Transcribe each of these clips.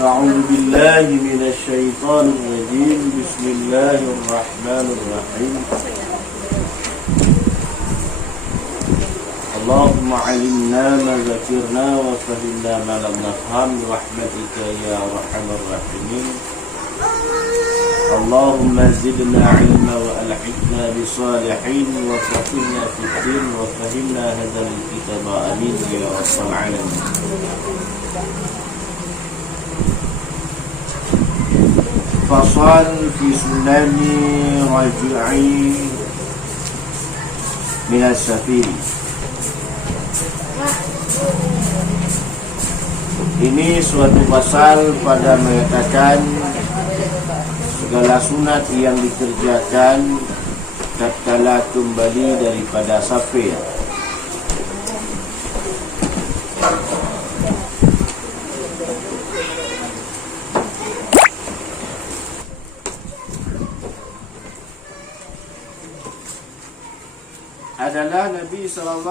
أعوذ بالله من الشيطان الرجيم. بسم الله الرحمن الرحيم. اللهم علمنا ما ذكرنا وفهمنا ما لم نفهم برحمتك يا أرحم الراحمين. اللهم زدنا علما وألحقنا بصالحين وفقهنا في الدين وفهمنا هذا الكتاب آمين يا رب العالمين. فصل في سنن رجعي من السفير. Ini suatu pasal pada mengatakan segala sunat yang dikerjakan tatkala kembali daripada safir. Adalah Nabi SAW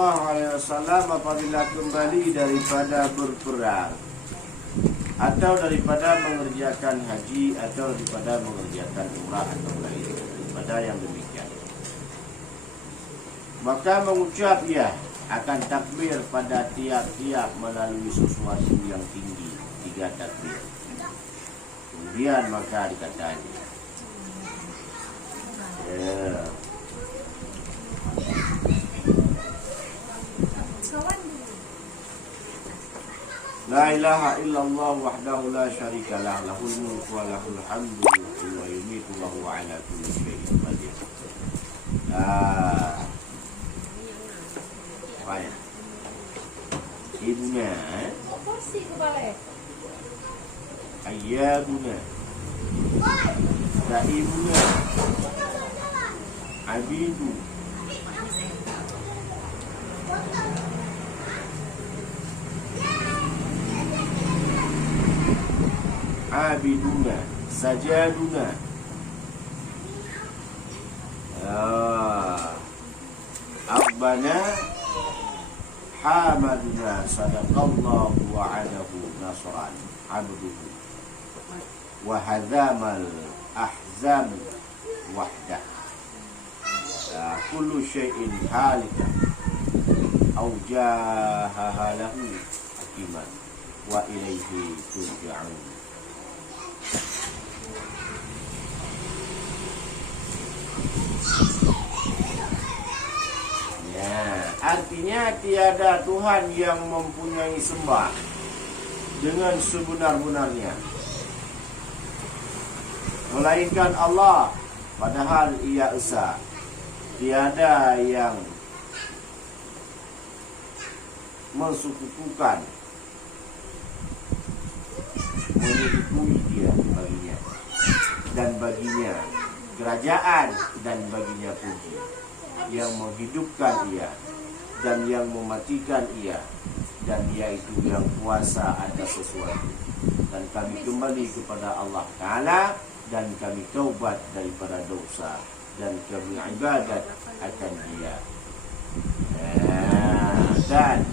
apabila kembali daripada berperang atau daripada mengerjakan haji atau daripada mengerjakan umrah atau lain daripada yang demikian, maka mengucap ia akan takbir pada tiap-tiap melalui sesuatu yang tinggi, 3 takbir. Kemudian maka dikatakan La ilaha illallah wahdahu la syarika lah, lahul mulku wa lahul hamdu wa yumitu wa huwa ala kulli syai'in qadir. Baik. Ibunya Ayyabuna Saibuna Abidu Abiduna Sajaduna Abbana Hamaduna Sadaqallahu wa'adahu Nasran Abduhu Wa hadhamal ahzam wahdah. Kullu syai'in halika Aujahaha lahu hakiman Wa ilaihi turja'un. Artinya tiada Tuhan yang mempunyai sembah dengan sebenar-benarnya melainkan Allah, padahal Ia Esa. Tiada yang mensekutukan, menyekutui Dia baginya, dan baginya kerajaan dan baginya puji, yang menghidupkan Ia dan yang mematikan Ia, dan Ia itu yang kuasa atas sesuatu. Dan kami kembali kepada Allah Ta'ala, dan kami taubat daripada dosa, dan kami ibadat akan Dia. Dan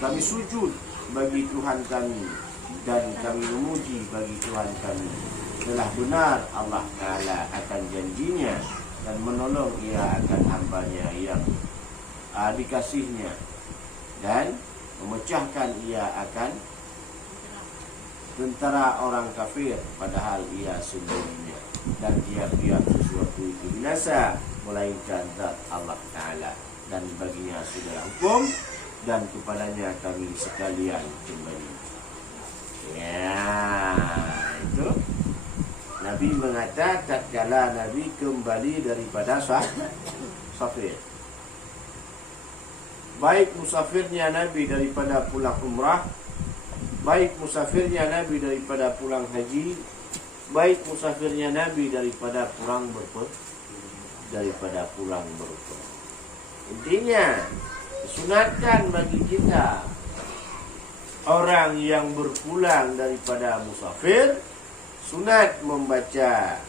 kami sujud bagi Tuhan kami, dan kami memuji bagi Tuhan kami. Telah benar Allah Ta'ala akan janjinya, dan menolong Ia akan hambanya yang dikasihnya, dan memecahkan Ia akan tentara orang kafir, padahal Ia sembunyinya, dan tiap-tiap sesuatu itu binasa melainkan zat Allah Ta'ala, dan baginya sudah hukum, dan kepadanya kami sekalian kembali. Itu Nabi mengatakan tatkala Nabi kembali daripada safir. Baik musafirnya Nabi daripada pulang umrah, baik musafirnya Nabi daripada pulang haji, baik musafirnya Nabi daripada pulang berperang. Intinya disunatkan bagi kita orang yang berpulang daripada musafir, sunat membaca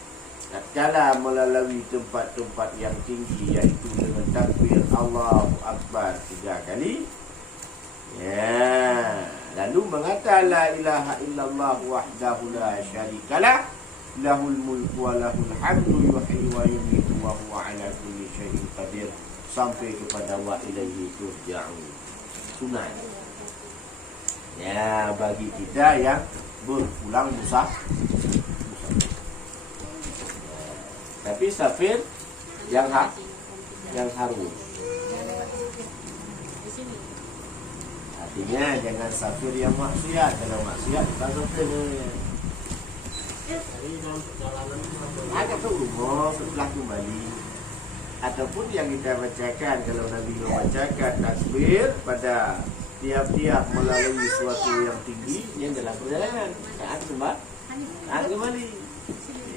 tatkala melalui tempat-tempat yang tinggi, yaitu dengan takbir Allahu Akbar 3 kali. Lalu mengata baca la ilaha illallah wahdahu la syarikalah lahul mulku wa lahul hamdu yuhyi wa yumiitu wa huwa ala kulli syai'in qadir sampai kepada wa ilaihi turja'un. Sunat. Ya, bagi kita yang berulang musafir. Tapi safir yang harus. Artinya jangan safir yang maksiat. Kalau maksiat bukan safir. Agak ke rumah setelah kembali. Ataupun yang kita bacakan, kalau Nabi membacakan takbir pada tiap-tiap melalui suatu yang tinggi yang dalam perjalanan saat kembali.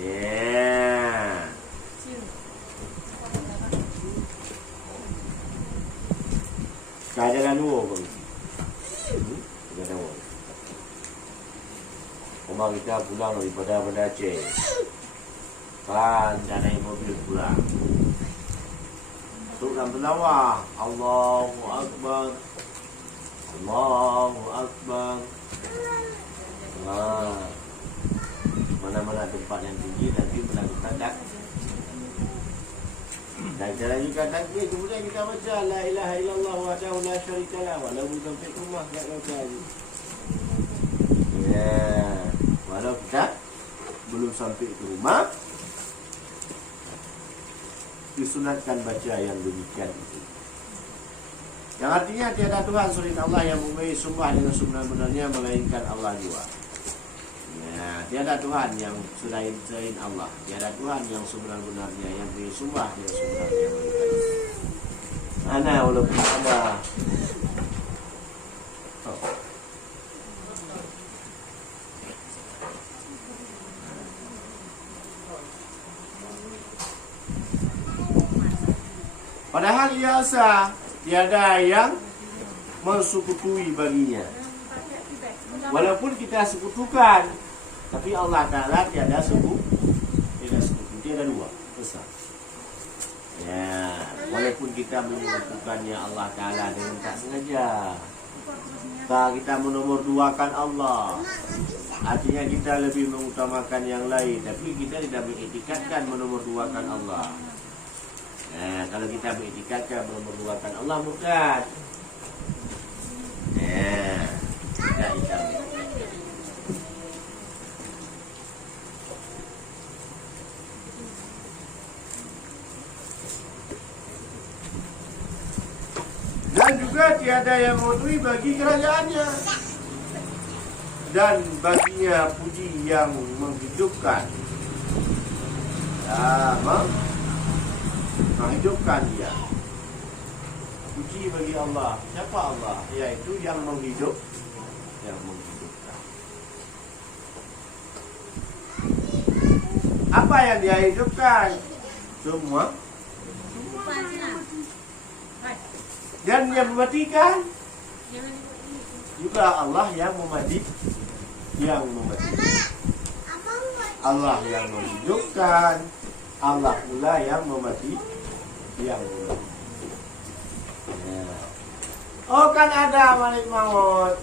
Ya. Jalan dua pun. Jalan dua. Rumah kita pulang daripada Aceh. Kan dah naik mobil pulang. Masuk dalam tilawah. Allahu Akbar. Allahu Akbar. Mana-mana tempat yang tinggi nanti melakukan dan cara juga takbir, kemudian kita baca la ilaha illallah wahdahu la syarikalah walau sampai rumah tak baca lagi. Ya, walau kita belum sampai ke rumah disunatkan baca yang demikian itu. Yang artinya tiada Tuhan selain Allah yang memberi sumpah dengan sebenar-benarnya melainkan Allah jua. Ya, tiada Tuhan yang selain Allah. Tiada Tuhan yang sebenar-benarnya yang memberi sumpah dengan sebenarnya melainkan ana walaupun ada. Padahal biasa tiada yang mensukutui baginya. Walaupun kita sekutukan, tapi Allah Ta'ala tiada sekutu, tiada dua besar. Ya, walaupun kita menyekutukannya Allah Ta'ala dengan tak sengaja, kita menomorduakan Allah, artinya kita lebih mengutamakan yang lain, tapi kita tidak mengiktikadkan menomorduakan Allah. Nah, kalau kita beriktikadkan menomorduakan Allah murtad. Tidak kita beriktikadkan. Dan juga tiada yang memenuhi bagi kerajaannya. Dan baginya puji yang menghidupkan. Menghidupkan dia. Puji bagi Allah. Siapa Allah? Yaitu yang menghidupkan. Apa yang dia hidupkan? Semua. Dan yang mematikan juga Allah yang mematikan. Allah yang menghidupkan, Allah pula yang mematikan. Oh, kan ada malik maut.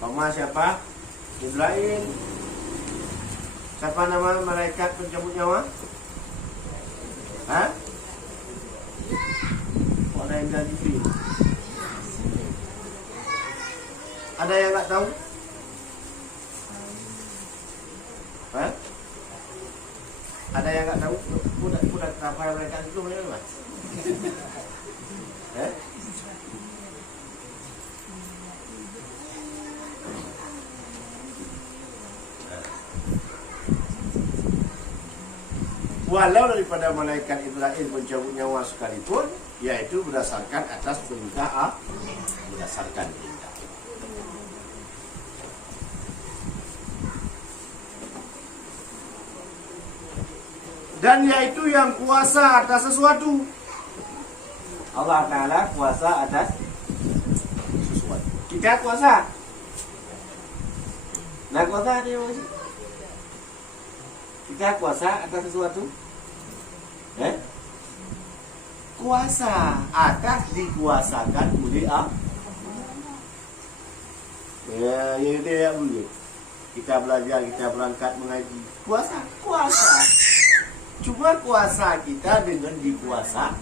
Sama siapa? Jibril. Siapa nama malaikat pencabut nyawa? Hah? Orang yang jadi Jibril. Ada yang tak tahu? Hah? Ada yang tak tahu? Udah apa yang malaikat itu mana, Mas? Walau daripada malaikat Israel mencabut nyawa sekalipun, yaitu berdasarkan atas perintah berdasarkan perintah. Dan yaitu yang kuasa atas sesuatu. Allah Ta'ala kuasa atas sesuatu. Kita kuasa. Nah, kuasa dia masih. Kita kuasa atas sesuatu. Kuasa atas dikuasakan oleh Allah. Ya, yang tidak boleh. Kita belajar, kita berangkat mengaji. Puasa. Cuma kuasa kita dengan dikuasa.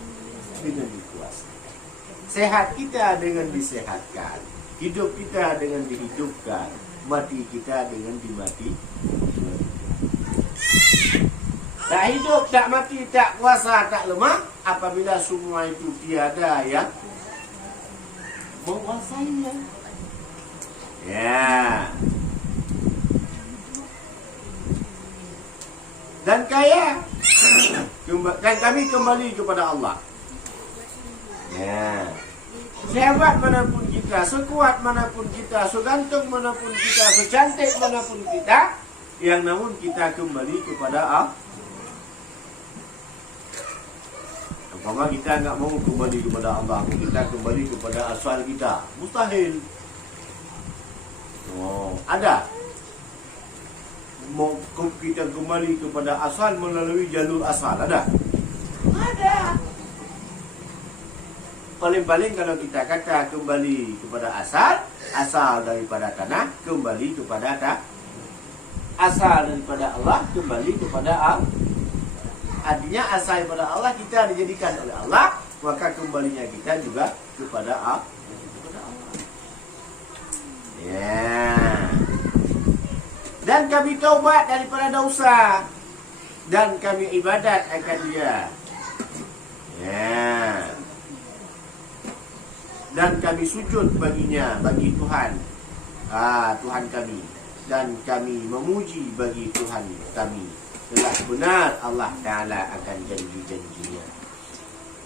Sehat kita dengan disehatkan. Hidup kita dengan dihidupkan. Mati kita dengan dimati. Tak hidup, tak mati, tak kuasa, tak lemah. Apabila semua itu tiada yang menguasainya. Ya. Dan kaya. Dan kami kembali kepada Allah. Ya. Sehebat manapun kita, sekuat manapun kita, segantung manapun kita, secantik manapun kita, yang namun kita kembali kepada Allah. Umpama kita enggak mau kembali kepada Allah, kita kembali kepada asal kita. Mustahil. Oh, ada. Mau kita kembali kepada asal melalui jalur asal, ada? Ada. Paling-paling kalau kita kata kembali kepada asal daripada tanah, kembali kepada asal daripada Allah, kembali kepada Allah. Artinya asal daripada Allah kita dijadikan oleh Allah, maka kembalinya kita juga kepada Allah. Ya. Dan kami taubat daripada dosa, dan kami ibadat akan Dia. Ya. Dan kami sujud baginya, bagi Tuhan, Tuhan kami, dan kami memuji bagi Tuhan kami. Telah benar Allah Ta'ala akan janji-janjinya.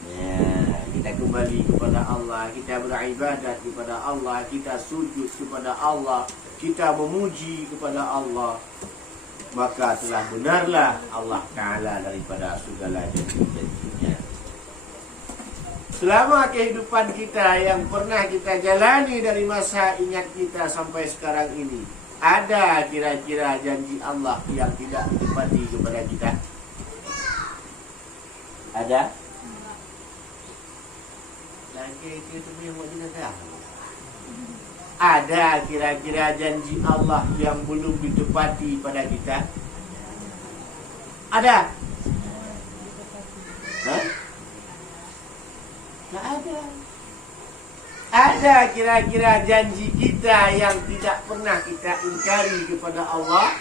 Ya, kita kembali kepada Allah, kita beribadat kepada Allah, kita sujud kepada Allah, kita memuji kepada Allah, maka telah benarlah Allah Ta'ala daripada segala janji-janjinya. Selama kehidupan kita yang pernah kita jalani dari masa ingat kita sampai sekarang ini, ada kira-kira janji Allah yang tidak ditepati kepada kita? Ada? Ada kira-kira janji Allah yang belum ditepati pada kita? Ada? Hah? Tak ada. Ada kira-kira janji kita yang tidak pernah kita ingkari kepada Allah?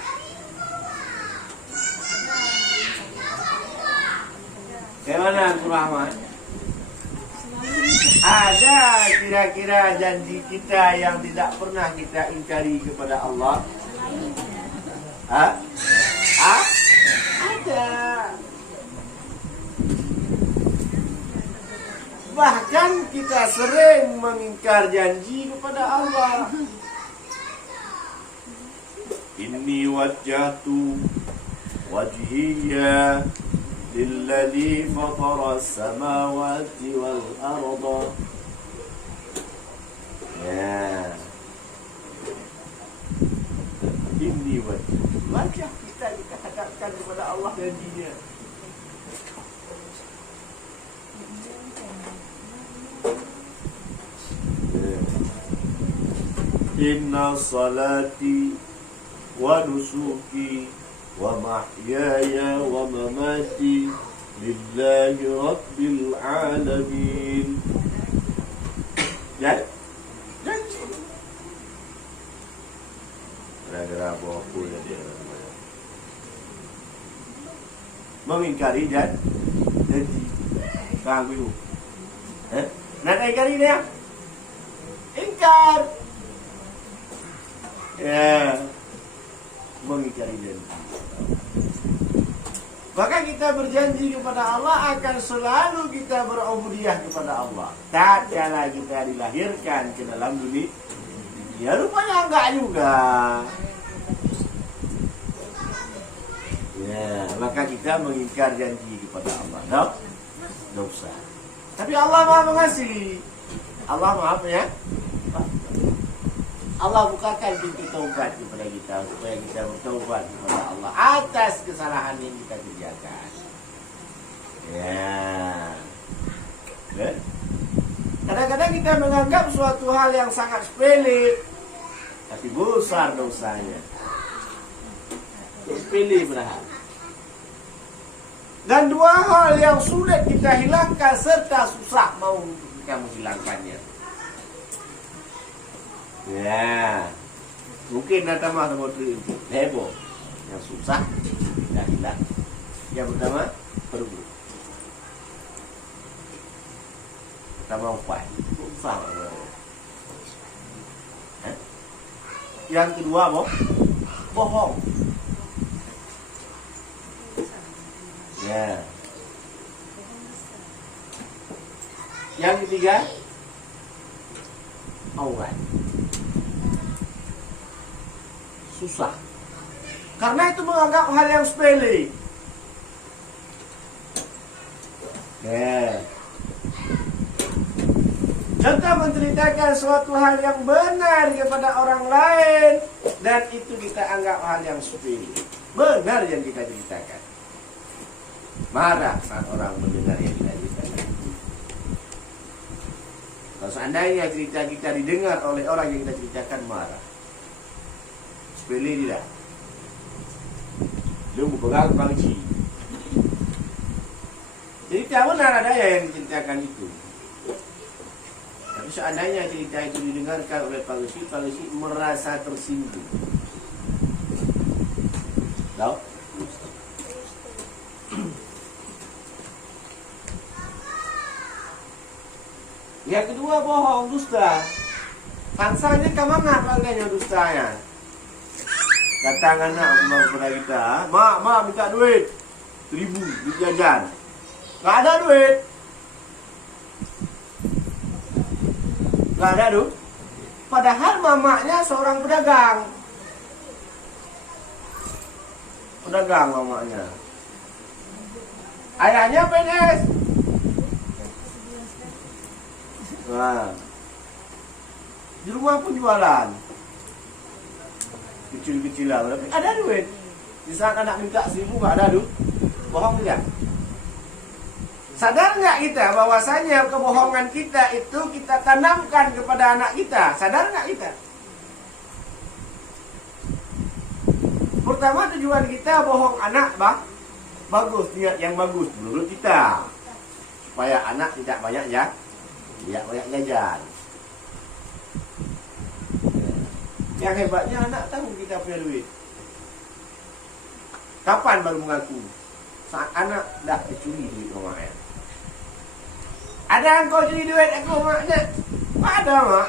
Bagaimana Abu Rahman? Ada kira-kira janji kita yang tidak pernah kita ingkari kepada Allah? Ada. Bahkan kita sering mengingkar janji kepada Allah. Inni wajjahtu wajhiya lilladzi fatara as-samawati wal arda. Ya. Inni wajah kita hadapkan kepada Allah janjinya. Inna salati wa nusuki wa mahyaya wa mamati lillahi rabbil alamin. Ya? Janji. Gara-gara bawa pun dia. Mengingkari janji. Kamu. Nak ingkari dia? Ingkar. Ya, mengingkari janji. Maka kita berjanji kepada Allah akan selalu kita berubudiyah kepada Allah. Tak kala kita dilahirkan ke dalam dunia, ya rupanya enggak juga. Ya, maka kita mengingkar janji kepada Allah. Dosa. Tapi Allah Maha Mengasihi. Allah Maha ya. Allah bukakan pintu taubat kepada kita supaya kita bertaubat kepada Allah atas kesalahan yang kita kerjakan. Ya. Kadang-kadang kita menganggap suatu hal yang sangat sepele, tapi besar dosanya. Pilih berhal. Dan dua hal yang sulit kita hilangkan serta susah mau kita menghilangkannya. Ya, mungkin datang mah sama heboh. Yang susah kita hilang. Yang pertama perbu. Pertama upaya. Susah. Yang kedua bohong. Ya. Yang ketiga aurat. Susah. Karena itu menganggap hal yang sepele. Ya. Contoh menceritakan suatu hal yang benar kepada orang lain dan itu kita anggap hal yang sepele. Benar yang kita ceritakan. Marah saat orang mendengar yang kita ceritakan. Kalau seandainya cerita kita didengar oleh orang yang kita ceritakan, marah. Sepele tidak. Dia pegang pangci. Cerita benar ada yang diceritakan itu. Tapi seandainya cerita itu didengarkan oleh pangci merasa tersinggung. Tahu? Yang kedua bohong, dusta. Sangsanya kemana pelanggannya dustanya? Datang anak memang kepada kita, mak minta duit 1.000 duit jajan. Gak ada duit. Gak ada duit. Padahal mamanya seorang pedagang. Pedagang mamanya. Ayahnya PNS. Nah, di rumah pun jualan kecil-kecilan, tapi ada duit. Di saat anak minta 1.000 nggak ada duit, bohong tidak? Sadar nggak kita bahwasanya kebohongan kita itu kita tanamkan kepada anak kita? Sadar nggak kita? Pertama tujuan kita bohong anak, bagus, niat yang bagus menurut kita, supaya anak tidak banyak jajan. Yang hebatnya anak tahu kita punya duit. Kapan baru mengaku? Saat anak dah dicuri duit mamanya. Ada engkau curi duit aku maknya? Ada mak.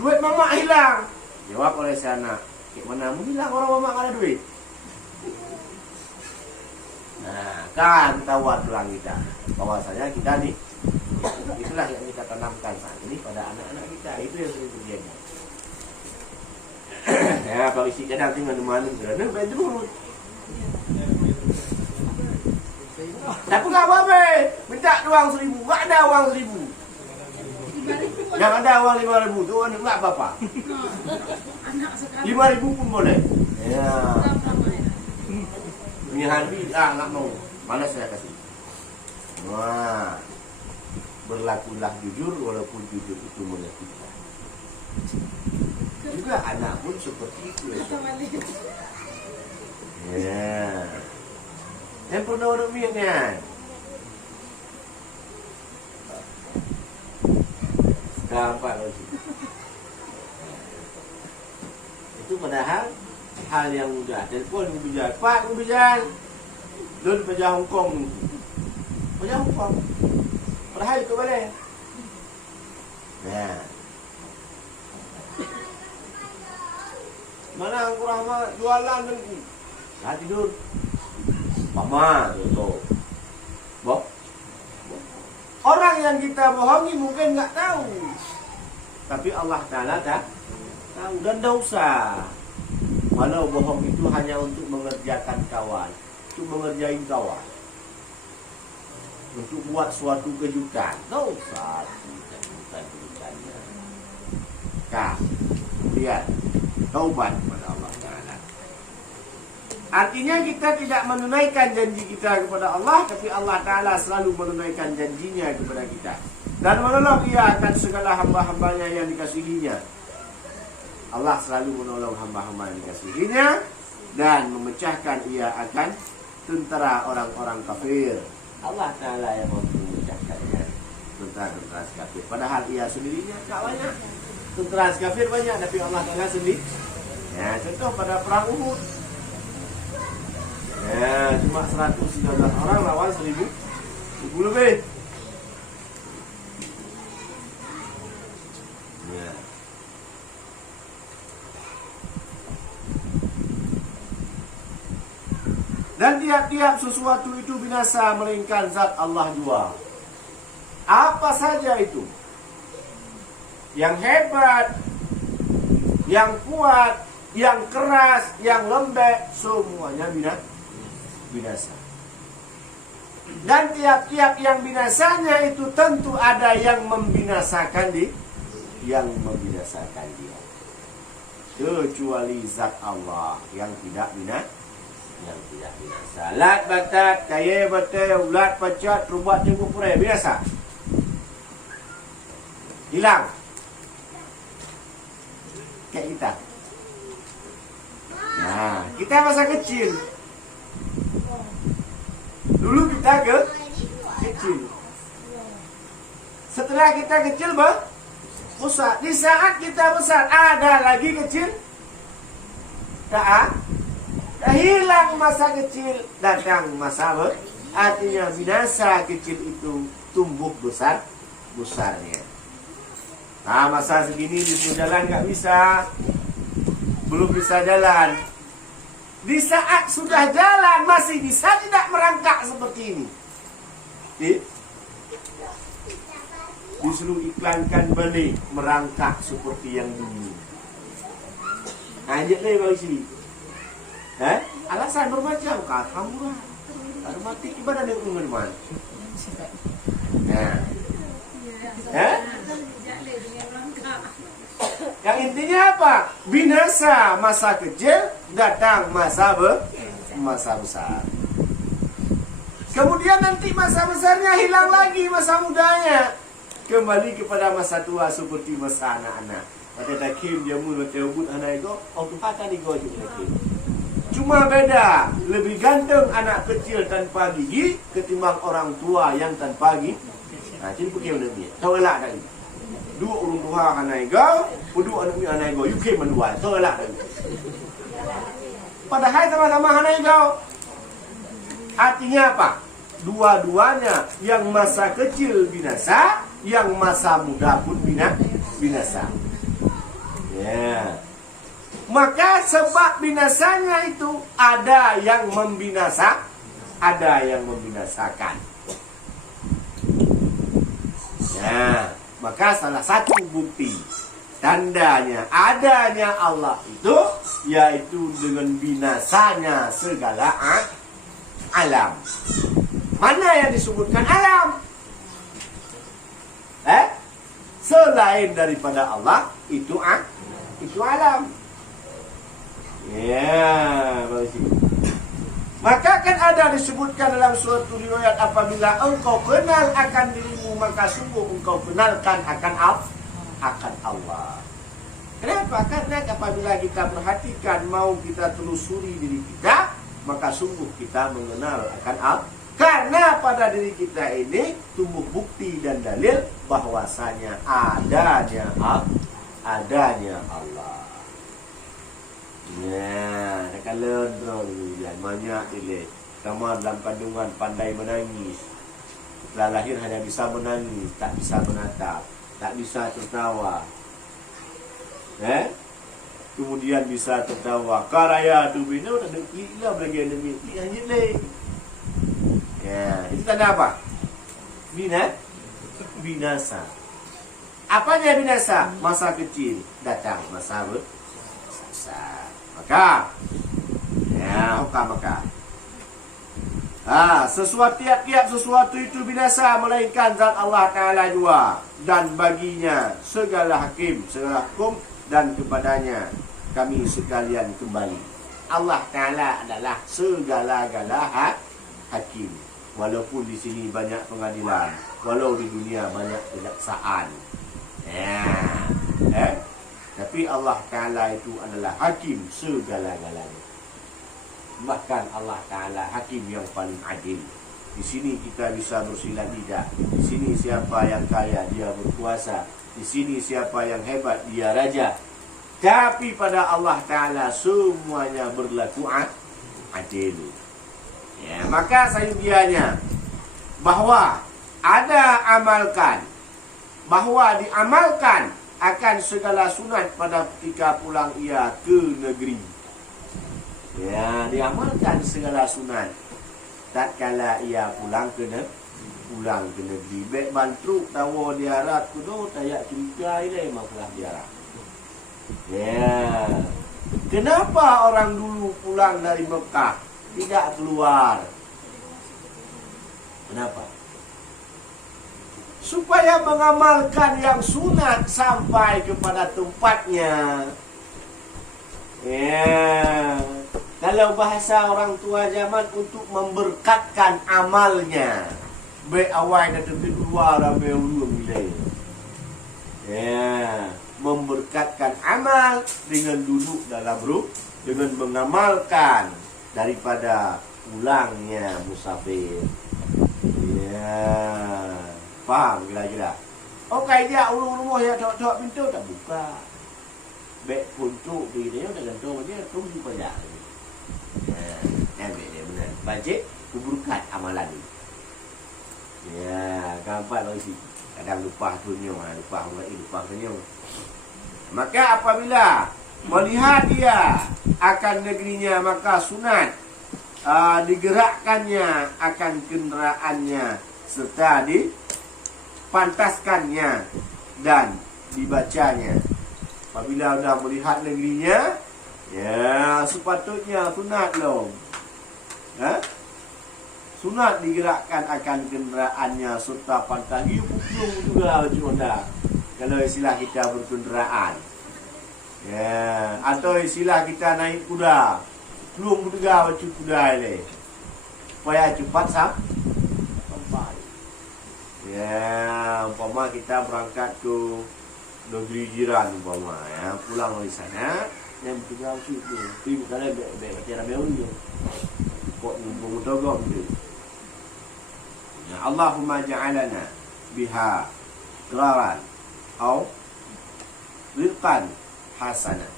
Duit mama hilang. Jawab oleh si anak. Kayak mana hilang orang mama nggak ada duit? Nah, kan ketahuan pelang kita. Bahwasanya kita nih, itulah yang kita tanamkan saat ini pada anak-anak kita. Itu yang sering terjadi. Ya, kalau isi kadang tinggal di mana kerana bedroom. Tapi nggak apa-apa, minta uang 1.000, nggak ada uang 1.000. Yang ada uang 5.000 tu nggak apa-apa. 5.000 pun boleh. Ya. Ini habis, nggak mau. Mana saya kasih? Wah, berlakulah jujur walaupun jujur itu menyakitkan. Juga anak pun seperti itu. Ya. Yang pernah orang minyak. Gampang lagi. Itu padahal hal yang mudah. Telepon kebijakan. Pak kebijakan. Dulu pejah Hong Kong. Pejah Hong Kong. Padahal itu boleh. Nah. Mana yang kurang jualan lagi? Nah tidur. Mama tuh. Orang yang kita bohongi mungkin nggak tahu. Tapi Allah Ta'ala tahu dan tidak usah. Walau bohong itu hanya untuk mengerjakan kawan, untuk mengerjain kawan, untuk buat suatu kejutan. Tidak usah kejutan-kejutannya. Nah, lihat. Taubat kepada Allah Ta'ala. Artinya kita tidak menunaikan janji kita kepada Allah, tapi Allah Ta'ala selalu menunaikan janjinya kepada kita. Dan menolong Dia akan segala hamba-hambanya yang dikasihinya. Allah selalu menolong hamba-hamba yang dikasihinya dan memecahkan ia akan tentara orang-orang kafir. Allah Ta'ala yang mampu memecahkannya tentara-tentara kafir. Padahal ia sendirinya tak banyak. Tentara kafir banyak, tapi Allah Ta'ala sendiri. Ya, contoh pada perang Uhud. Ya, cuma 119 orang lawan 1000 lebih. Ya. Dan tiap-tiap sesuatu itu binasa melainkan zat Allah jua. Apa saja itu? Yang hebat, yang kuat, yang keras, yang lembek, semuanya binasa. Dan tiap-tiap yang binasanya itu tentu ada yang membinasakan dia. Kecuali zat Allah yang tidak binasa. Lat batat, kaya batal, ulat pacat, rubat jenguk purai, binasa. Hilang. Kayak kita. Nah, kita masa kecil. Dulu kita kecil. Setelah kita kecil besar. Di saat kita besar ada lagi kecil. Dah hilang masa kecil, datang masa artinya binasa kecil itu tumbuh besarnya. Nah, masa segini disuruh jalan nggak bisa, belum bisa jalan. Di saat sudah jalan masih bisa tidak merangkak seperti ini. Disuruh iklankan balik merangkak seperti yang dulu. Lanjut nih bang sini. Alasan bermacam kata murah. Kalau mati ibadah yang mengenal. Yang intinya apa? Binasa masa kecil, datang masa besar. Kemudian nanti masa besarnya hilang lagi, masa mudanya kembali kepada masa tua seperti masa anak-anak. Mata takim dia mula terbut anak itu, Tuhan tadi gua juga takim. Cuma beda, lebih ganteng anak kecil tanpa gigi ketimbang orang tua yang tanpa gigi. Nah, jadi pergi mana ni? Tahu elak tadi. Dua orang tua anak kau, dua anak ni anak kau. You came mendua, tahu elak tadi. Padahal sama-sama anak kau. Artinya apa? Dua-duanya yang masa kecil binasa, yang masa muda pun binasa. Ya. Maka sebab binasanya itu ada yang membinasakan. Ya, maka salah satu bukti tandanya adanya Allah itu yaitu dengan binasanya segala alam. Mana yang disebutkan alam? Selain daripada Allah itu alam. Ya, bagus. Maka kan ada disebutkan dalam suatu riwayat, apabila engkau kenal akan dirimu maka sungguh engkau kenalkan akan Allah. Kenapa? Karena apabila kita perhatikan, mau kita telusuri diri kita, maka sungguh kita mengenal akan Allah. Karena pada diri kita ini tumbuh bukti dan dalil bahwasanya adanya Allah. Ya, kalau terus banyak ini. Kamar dalam kandungan pandai menangis. Setelah lahir hanya bisa menangis, tak bisa menatap, tak bisa tertawa. Kemudian bisa tertawa. Karaya tu bina udah gila bagi demi lanjut lagi. Ya, itu tanda apa? Binasa. Apanya binasa? Masa kecil datang masa besar. Maka tiap-tiap sesuatu itu binasa melainkan zat Allah Ta'ala jua, dan baginya segala hakim, segala hukum, dan kepadanya kami sekalian kembali. Allah Ta'ala adalah segala-gala hakim. Walaupun di sini banyak pengadilan, walau di dunia banyak kejaksaan. Tapi Allah Ta'ala itu adalah hakim segala-galanya. Bahkan Allah Ta'ala hakim yang paling adil. Di sini kita bisa bersilat lidah. Di sini siapa yang kaya, dia berkuasa. Di sini siapa yang hebat, dia raja. Tapi pada Allah Ta'ala semuanya berlaku adil. Ya, maka sayugianya bahawa ada amalkan, bahawa diamalkan akan segala sunat pada ketika pulang ia ke negeri. Ya, diamalkan segala sunat tatkala ia pulang ke negeri. Baik bantu tahu diarat kudu tayak cerita ini masalah diarat. Ya. Kenapa orang dulu pulang dari Mekah tidak keluar? Kenapa? Supaya mengamalkan yang sunat sampai kepada tempatnya. Ya. Kalau bahasa orang tua zaman, untuk memberkatkan amalnya. Baik awal dan tepi keluar sampai ulum bila. Ya. Memberkatkan amal dengan duduk dalam ruh, dengan mengamalkan daripada pulangnya musafir. Ya. Faham kira-kira? Okey, dia ulung rumah yang tok-tok pintu tak buka. Baik puntuk dia dah gantung dia tunggu pada. Ya, ambil dia benar. Baca kuburkan amalan ni. Ya, gambar lagi sih. Kadang lupa dunia, lupa mulai, lupa dunia. Maka apabila melihat dia akan negerinya, maka sunat digerakkannya akan kenderaannya serta dipantaskannya dan dibacanya. Apabila sudah melihat negerinya, ya sepatutnya sunat loh. Sunat digerakkan akan kenderaannya serta pantas. Ia pukul juga anda. Kalau istilah kita berkenderaan. Ya, atau istilah kita naik kuda. Belum juga baca kuda ini. Supaya cepat sampai. Ya, umpama kita berangkat ke negeri jiran umpama ya, pulang dari sana, yang bertugas itu. Tapi bukannya baca ramai orang. Kok ngumpul dogok tu. Ya, Allahumma ja'alana biha qararan au rizqan hasanah.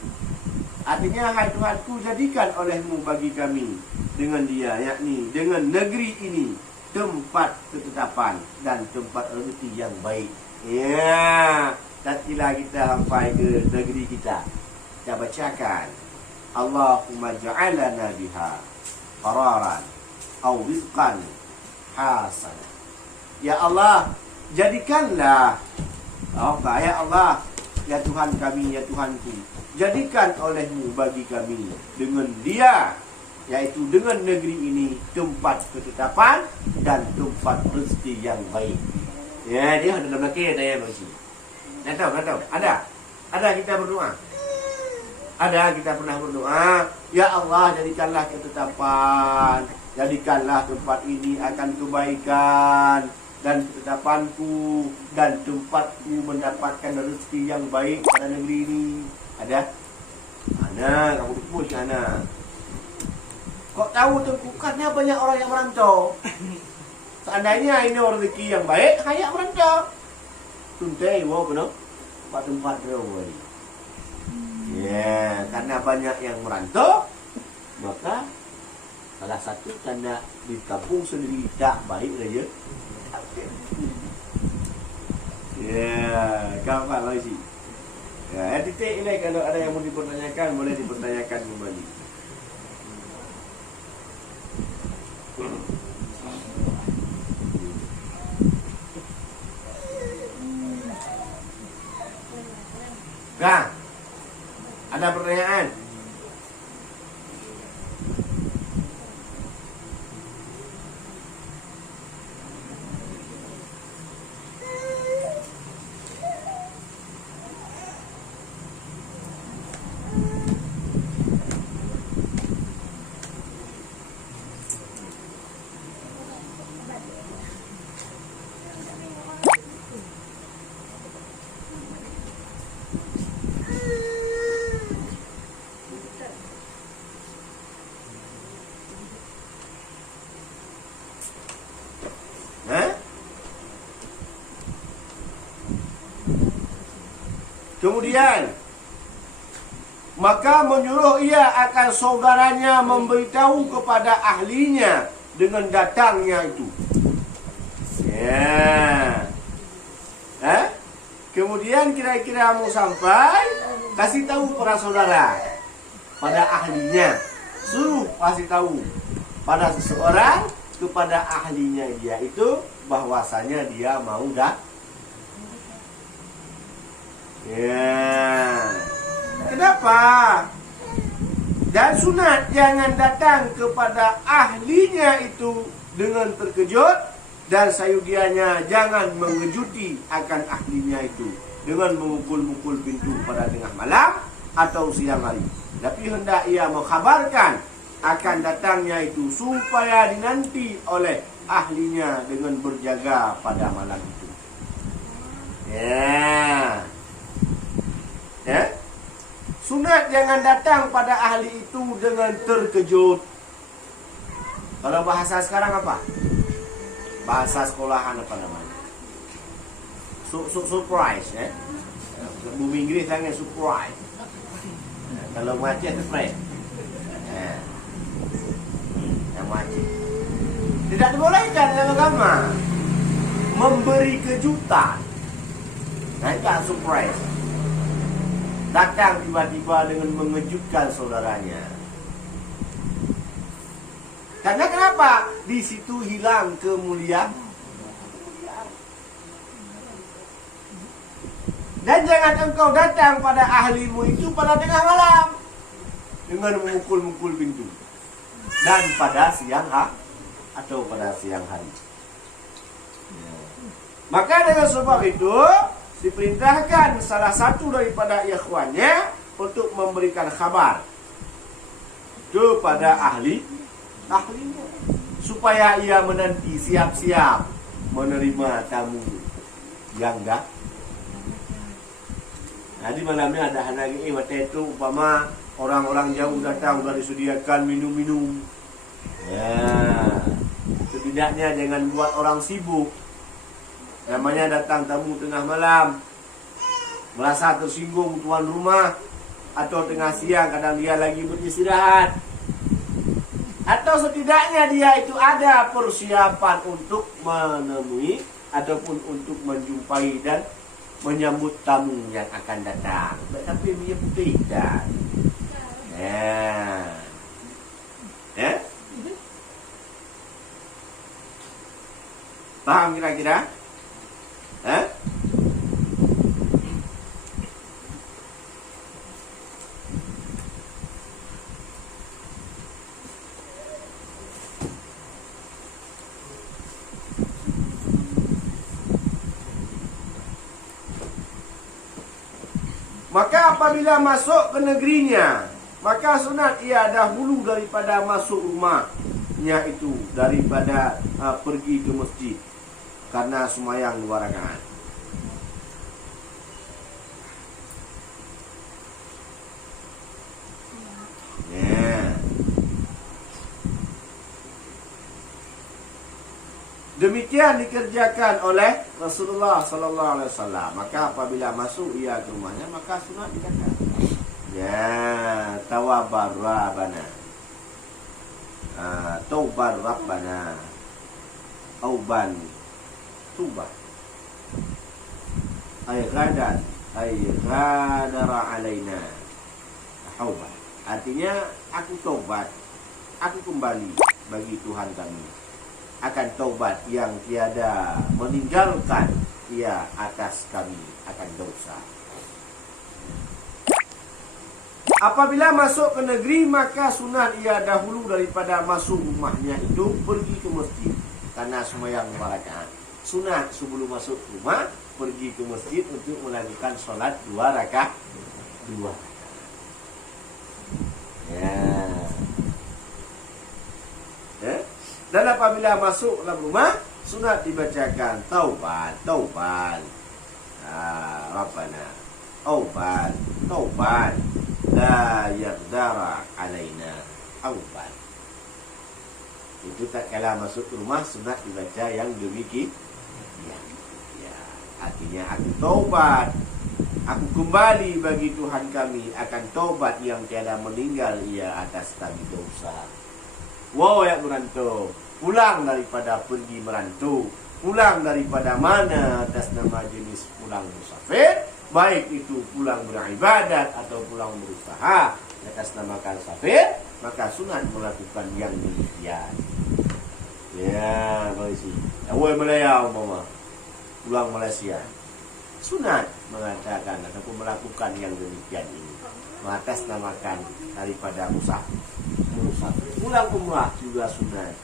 Artinya, hai Tuhanku, jadikan olehmu bagi kami dengan dia, yakni dengan negeri ini tempat ketetapan dan tempat rezeki yang baik. Ya, tatkala kita sampai ke negeri kita bacakan Allahumma ja'alana biha qararan au rizqan hasanah. Ya Allah, jadikanlah, ya Allah, ya Tuhan kami, ya Tuhanku, jadikan olehmu bagi kami dengan dia, yaitu dengan negeri ini tempat ketetapan dan tempat rezeki yang baik. Ya, dia ada dalam belakang saya berisi. Nak tahu? Ada kita berdoa. Ada kita pernah berdoa, ya Allah, jadikanlah ketetapan, jadikanlah tempat ini akan kebaikan dan ketetapanku dan tempatku mendapatkan rezeki yang baik pada negeri ini. Ada? Mana? Kamu push mana? Kok tahu tengkukannya banyak orang yang merantau? Seandainya ini rezeki yang baik, kayak merantau. Tuntai, wow, benar? Tempat dia, wow. Ya, karena banyak yang merantau, maka salah satu tanda di kampung sendiri tak baik saja. Ya, kawan lagi. Ya, titik ini kalau ada yang mau dipertanyakan, boleh dipertanyakan kembali. Kang, ada pertanyaan? Kemudian maka menyuruh ia akan saudaranya memberitahu kepada ahlinya dengan datangnya itu. Ya. Kemudian kira-kira mau sampai, kasih tahu para saudara, pada ahlinya. Suruh kasih tahu pada seseorang kepada ahlinya dia itu bahwasanya dia mau dah. Ya. Kenapa? Dan sunat jangan datang kepada ahlinya itu dengan terkejut, dan sayugianya jangan mengejuti akan ahlinya itu dengan memukul-mukul pintu pada tengah malam atau siang hari. Tapi hendak ia mengkhabarkan akan datangnya itu supaya dinanti oleh ahlinya dengan berjaga pada malam itu. Ya. Sunat jangan datang pada ahli itu dengan terkejut. Kalau bahasa sekarang apa? Bahasa sekolahan apa namanya? Surprise, ya. Bumi Inggris sangat surprise. Kalau macet surprise. Yang macet. Tidak dibolehkan dalam agama memberi kejutan. Nah, itu surprise. Datang tiba-tiba dengan mengejutkan saudaranya. Karena kenapa? Di situ hilang kemuliaan. Dan jangan engkau datang pada ahlimu itu pada tengah malam dengan memukul-mukul pintu. Dan pada siang hari atau pada siang hari. Maka dengan sebab itu diperintahkan salah satu daripada ikhwannya untuk memberikan kabar kepada ahlinya supaya ia menanti siap-siap menerima tamu yang dah. Jadi malamnya ada lagi waktu itu umpama orang-orang jauh datang sudah disediakan minum-minum. Ya, setidaknya jangan buat orang sibuk. Namanya datang tamu tengah malam, merasa tersinggung tuan rumah, atau tengah siang kadang dia lagi beristirahat, atau setidaknya dia itu ada persiapan untuk menemui ataupun untuk menjumpai dan menyambut tamu yang akan datang. Tapi dia tidak. Paham kira-kira? Maka apabila masuk ke negerinya, maka sunat ia dahulu daripada masuk rumahnya itu, daripada pergi ke masjid karena sembahyang 2 rakaat. Demikian dikerjakan oleh Rasulullah sallallahu alaihi wasallam. Maka apabila masuk ia ke rumahnya, maka sunat dikatakan. Ya, tawabar rabbana. Taubar rabbana. Auban tuba. Ay ghadara alaina. Taubat. Artinya aku taubat. Aku kembali bagi Tuhan kami. Akan taubat yang tiada meninggalkan ia atas kami akan dosa. Apabila masuk ke negeri, maka sunat ia dahulu daripada masuk rumahnya itu pergi ke masjid karena sembahyang 2 rakaat. Sunat sebelum masuk rumah pergi ke masjid untuk melakukan solat 2 rakaat. Dan apabila masuk dalam rumah, sunat dibacakan taubat. Rabbana taubat la yaghdara alaina taubat. Itu tak kala masuk rumah sunat dibaca yang demikian. Ya. Artinya aku taubat, aku kembali bagi Tuhan kami akan taubat yang tiada meninggal ia atas kami dosa. Wow ya merantau, pulang daripada pergi merantau, pulang daripada mana atas nama jenis pulang musafir, baik itu pulang beribadat atau pulang berusaha atas namakan safir, maka sunat melakukan yang demikian. Ya, Malaysia. Awal Malaya umpama pulang Malaysia, sunat mengatakan ataupun melakukan yang demikian ini, mengatasnamakan daripada musafir. Pulang umrah juga sunat.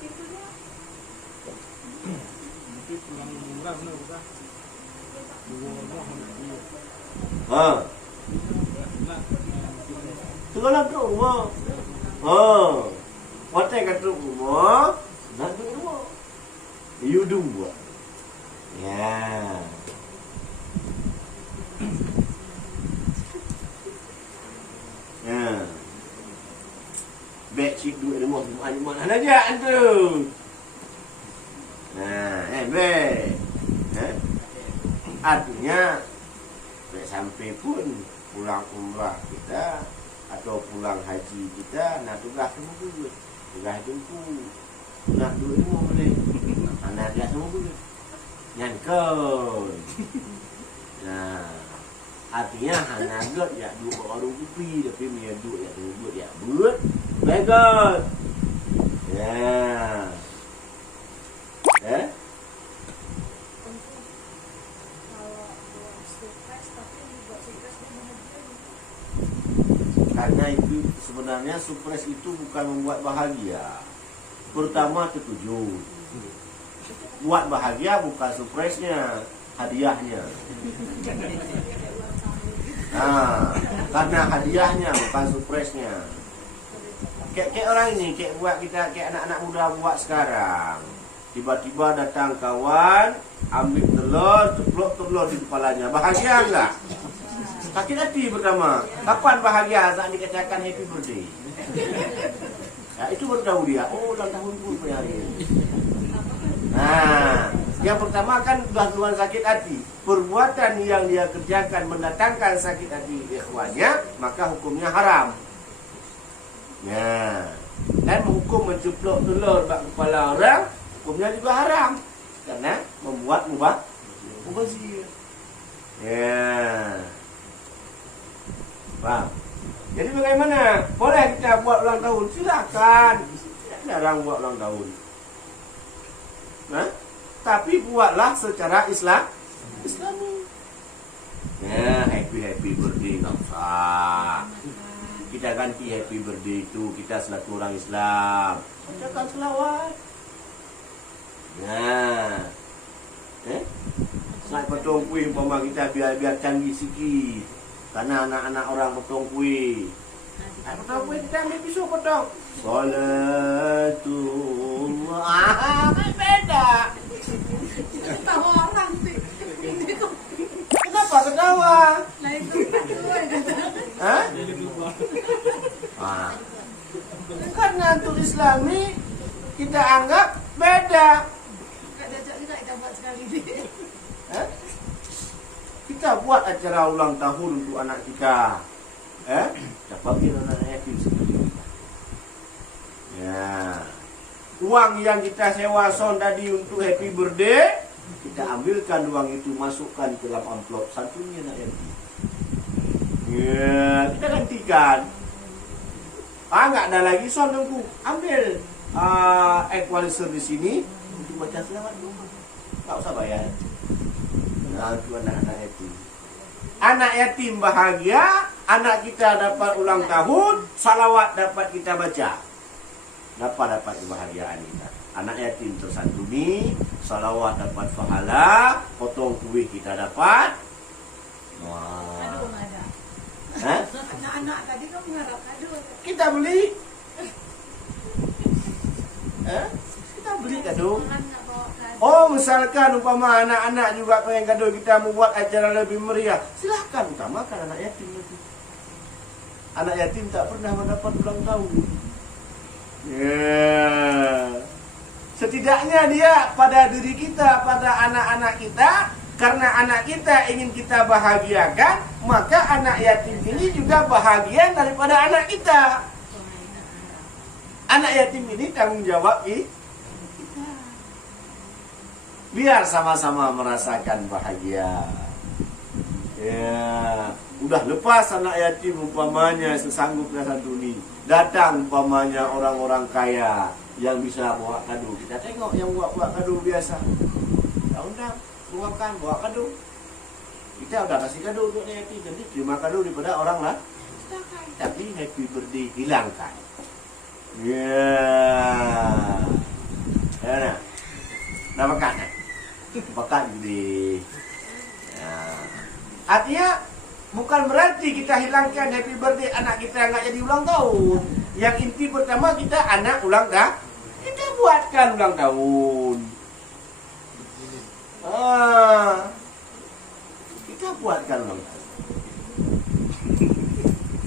Segala tu rumah. Hotel kat rumah, nak tu rumah. Yudung buat. Ya. Ya. Beg cik duit rumah mana aja tu. Nah, beg. Artinya beg sampai pun pulang umrah kita atau pulang haji kita nak tugas semua dulu. Tugas jumpu. Nak duit rumah boleh. Anak dia semua dulu. Nyankon. Nah, artinya anak dia ya duit orang kupi tapi dia duit ya buat. Bagus. Ya. Karena itu sebenarnya surprise itu bukan membuat bahagia. Pertama ketujuh. Buat bahagia bukan surprise-nya, hadiahnya. Nah, karena hadiahnya bukan surprise-nya. Kayak orang ini, kayak buat kita, kayak anak-anak muda buat sekarang. Tiba-tiba datang kawan, ambil telur, ceplok telur di kepalanya. Bahagia enggak? Sakit hati pertama. Kapan bahagia? Saat dikatakan happy birthday. Ya, itu baru tahu dia. Oh, ulang tahun pun punya hari. Nah, yang pertama kan sudah duluan sakit hati. Perbuatan yang dia kerjakan mendatangkan sakit hati ikhwannya, maka hukumnya haram. Ya. Dan hukum menceplok telur bak kepala orang, hukumnya juga haram. Karena membuat mubazir. Ya. Faham? Jadi bagaimana? Boleh kita buat ulang tahun? Silakan. Jarang buat ulang tahun. Nah, tapi buatlah secara Islami. Ya, happy birthday nggak usah. Kita ganti happy birthday itu kita selaku orang Islam. Bacakan selawat. Nah, Selain potong kuih umpama kita biar canggih sikit. Karena anak-anak orang potong kuih. Potong kuih kita ambil pisau potong. Salatullah. Beda. Ketawa orang sih. Kenapa ketawa? Lah itu Hah? Karena untuk Islami kita anggap beda. Enggak cocok juga kita buat sekali ni. Kita buat acara ulang tahun untuk anak kita. Kita bagi anak yatim seperti kita. Ya. Uang yang kita sewa son tadi untuk happy birthday, kita ambilkan uang itu, masukkan ke dalam amplop santunnya anak yatim. Ya, kita gantikan. Enggak ada lagi son tunggu. Ambil equalizer di sini untuk baca selawat dulu. Enggak usah bayar. Nah, itu anak-anak yatim. Anak yatim bahagia, anak kita dapat ulang tahun, salawat dapat kita baca. Dapat kebahagiaan kita. Anak yatim tersantuni, salawat dapat pahala, potong kuih kita dapat. Wah. Kado enggak ada. Anak-anak tadi kan mengharap kado. Kita beli. Kita beli kado. Oh, misalkan umpama anak-anak juga pengen kado, kita membuat acara lebih meriah, silahkan utamakan anak yatim itu. Anak yatim tak pernah mendapat ulang tahun. Setidaknya dia pada diri kita, pada anak-anak kita Karena anak kita ingin kita bahagiakan, maka anak yatim ini juga bahagia daripada anak kita. Anak yatim ini tanggung jawab kita. Biar sama-sama merasakan bahagia. Ya, udah lepas anak yatim umpamanya sesanggupnya santuni. Datang umpamanya orang-orang kaya yang bisa bawa kado. Kita tengok yang bawa kado biasa. Undang, luangkan bawa kado. Kita udah kasih kado untuk anak yatim, jadi terima kado daripada orang lah. Tapi happy birthday hilangkan. Ya, ya nah, dah makan, makan gede. Ya. Artinya bukan berarti kita hilangkan happy birthday anak kita nggak jadi ulang tahun. Yang inti pertama kita anak ulang tahun, kita buatkan ulang tahun. Kita buatkan ulang tahun.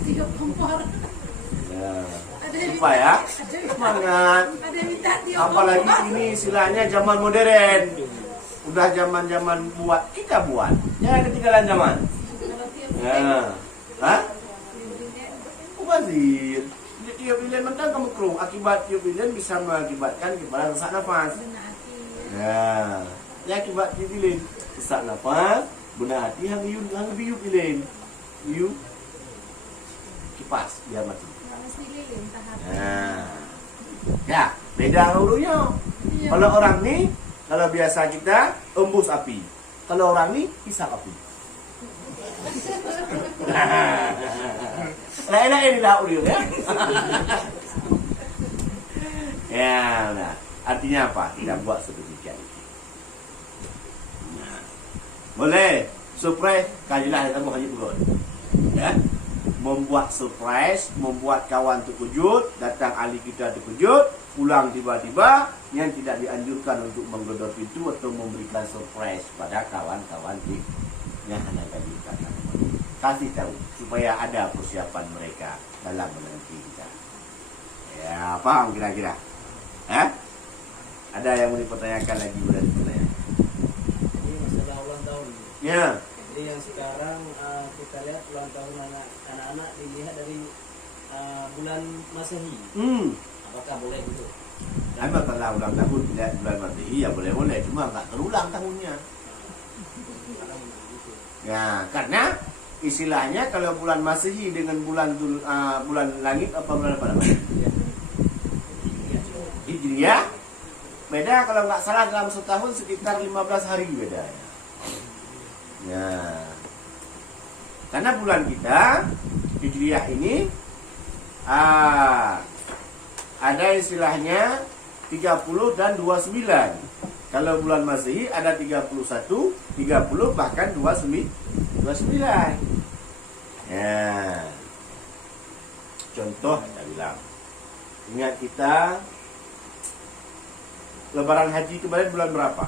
Tiga kompor. Ya. Supaya semangat. Apalagi ini istilahnya zaman modern. Udah zaman-zaman buat, kita buat. Jangan ketinggalan zaman. Ya. Hah? Mubazir. Tiup lilin mentang kamu kerung. Akibat tiup lilin bisa mengakibatkan kepada sesak nafas. Ya. Ya akibat tiup lilin sesak nafas, benar hati hang biup lilin. Biup kipas biar mati. Nah. Ya, beda hulunya. Kalau orang ni, kalau biasa kita embus api. Kalau orang ni hisap api. Lain-lain ini dah ulu ya. Ya, nah. Artinya apa? Tidak buat sedemikian. Nah. Boleh surprise kajilah kamu haji turun. Ya. Membuat surprise, membuat kawan terkejut, datang ahli kita terkejut, pulang tiba-tiba, yang tidak dianjurkan untuk menggedor pintu atau memberikan surprise pada kawan-kawan yang hendak kajikan. Kasih tahu supaya ada persiapan mereka dalam menanti kita. Ya, paham kira-kira? Ada yang mau dipertanyakan lagi? Boleh dipertanyakan. Ini masalah ulang tahun. Ya. Jadi yang sekarang kita lihat ulang tahun anak-anak dilihat dari bulan Masehi. Apakah boleh gitu? Apa kalau ulang tahun tidak bulan Masehi ya boleh-boleh, cuma nggak terulang tahunnya. Ya, karena istilahnya kalau bulan Masehi dengan bulan langit apa bulan apa namanya? Hijriah. Beda kalau nggak salah dalam setahun sekitar 15 hari beda. Ya. Karena bulan kita Hijriah ini ada istilahnya 30 dan 29. Kalau bulan Masehi ada 31, 30 bahkan 29. Ya. Contoh kita bilang. Ingat kita Lebaran haji kemarin bulan berapa?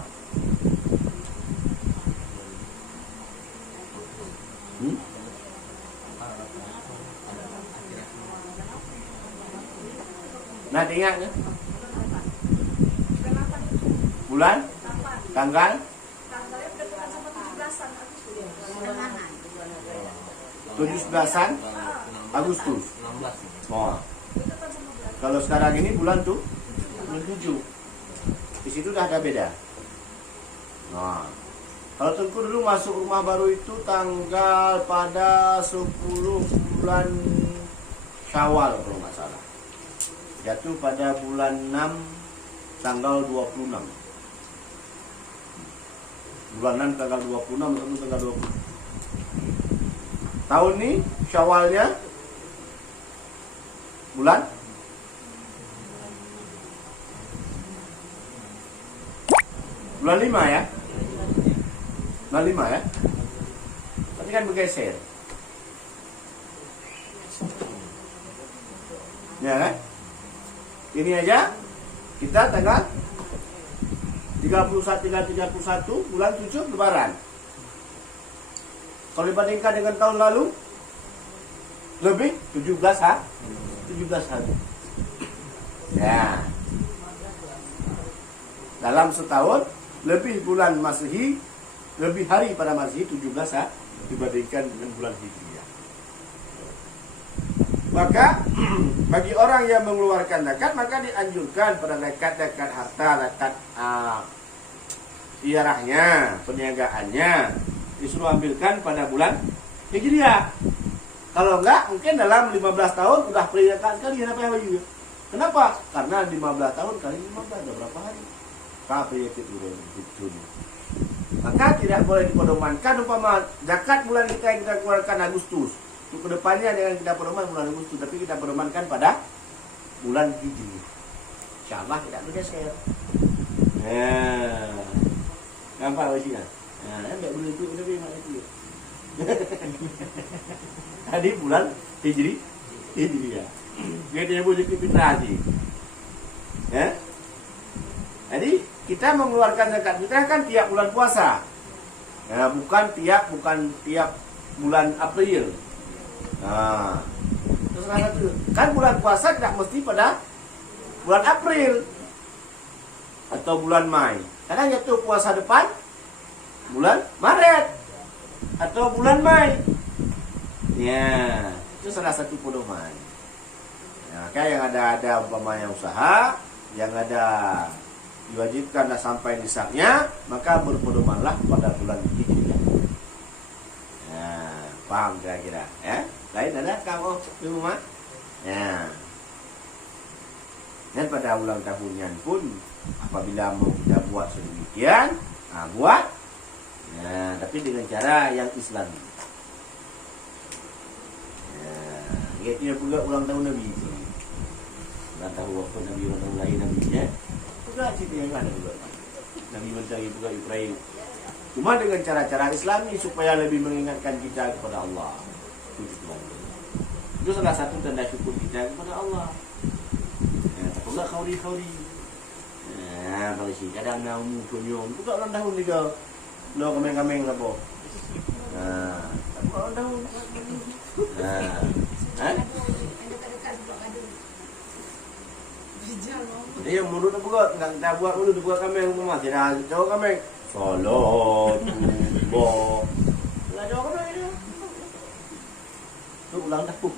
Nah, ingat ya? Bulan? Tanggal? Tanggalnya berdekatan sama 17-an Agustus. 17-an Agustus. Oh. Kalau sekarang ini bulan tuh bulan 7. Di situ dah ada beda. Nah, kalau Tengku dulu masuk rumah baru itu tanggal pada 10 bulan Syawal kalau nggak salah. Jatuh pada bulan 6 tanggal 26. Bulan 6 tanggal 26 atau tanggal 20. Tahun ini Syawalnya bulan bulan 5 ya. Bulan 5 ya. Tapi kan bergeser. Ya kan? Ini aja kita tanggal 31 bulan 7 Lebaran. Kalau dibandingkan dengan tahun lalu lebih 17 hari. Ya. Dalam setahun lebih bulan Masehi lebih hari pada Masehi 17 dibandingkan dengan bulan Hijriah. Maka bagi orang yang mengeluarkan zakat, maka dianjurkan pada zakat harta, zakat tiarahnya, perniagaannya disuruh ambilkan pada bulan Hijriah. Kalau enggak, mungkin dalam 15 tahun udah perniagaan kali apa yang juga. Kenapa? Karena 15 tahun kali 15 ada berapa hari? Maka tidak boleh dipedomankan umpama zakat bulan kita yang kita keluarkan Agustus. Untuk kedepannya jangan kita pedoman bulan Agustus, tapi kita pedomankan pada bulan Hijriah. Insyaallah tidak bergeser. Gampang wasinya. Enggak boleh itu tapi mak itu. Tadi bulan Hijriah. Dia boleh fitrah sih. Ya. Jadi kita mengeluarkan zakat fitrah kan tiap bulan puasa. Ya, bukan tiap bulan April. Nah, terus satu kan bulan puasa tidak mesti pada bulan April atau bulan Mei. Kadang jatuh puasa depan bulan Maret atau bulan Mei. Ya, itu salah satu pedoman. Nah, kayak yang ada umpamanya usaha, yang ada diwajibkan sampai nisabnya, maka berpedomanlah pada bulan Hijriah. Nah, paham kira-kira, ya? Lain ada kamu di rumah? Ya. Dan pada ulang tahunnya pun, apabila mau kita buat sedemikian, buat. Nah, tapi dengan cara yang Islami. Ya, itu juga ulang tahun Nabi itu. Ulang tahun waktu Nabi, ulang tahun lahir Nabi, ya. Juga cerita yang ada juga. Nabi mencari juga Ibrahim. Cuma dengan cara-cara Islami supaya lebih mengingatkan kita kepada Allah. Itu salah satu tanda syukur kita kepada Allah. Tak pula khauri. Bagi si kadang namu punyong. Buka ulang tahun juga. Lo kameng-kameng apa? Tak pula ulang tahun. Dia mulut apa kok? Enggak kita buat mulut buat kameng rumah. Tidak jauh kameng. Salat, tumbok. Enggak jauh kameng dia. Itu ulang tahun.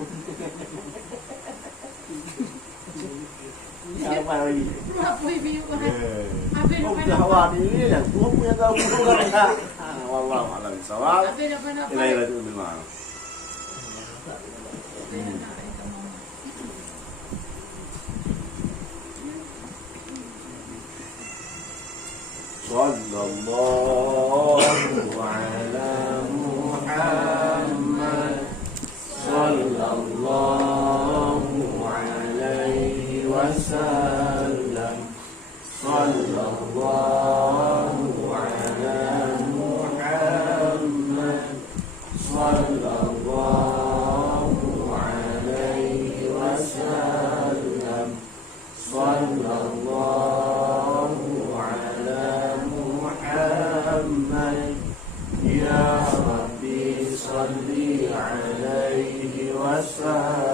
Apa lagi? Apa ibu Apa udah awal ini yang tua punya tahu kan. Wallahu a'lam bishawab. Ila bil ma'ruf. Sallallahu ala Muhammad sallallahu alaihi wasallam sallallahu ala Muhammad sallallahu alaihi wasallam sallallahu ala Muhammad ya Rabbi salli alaihi wasallam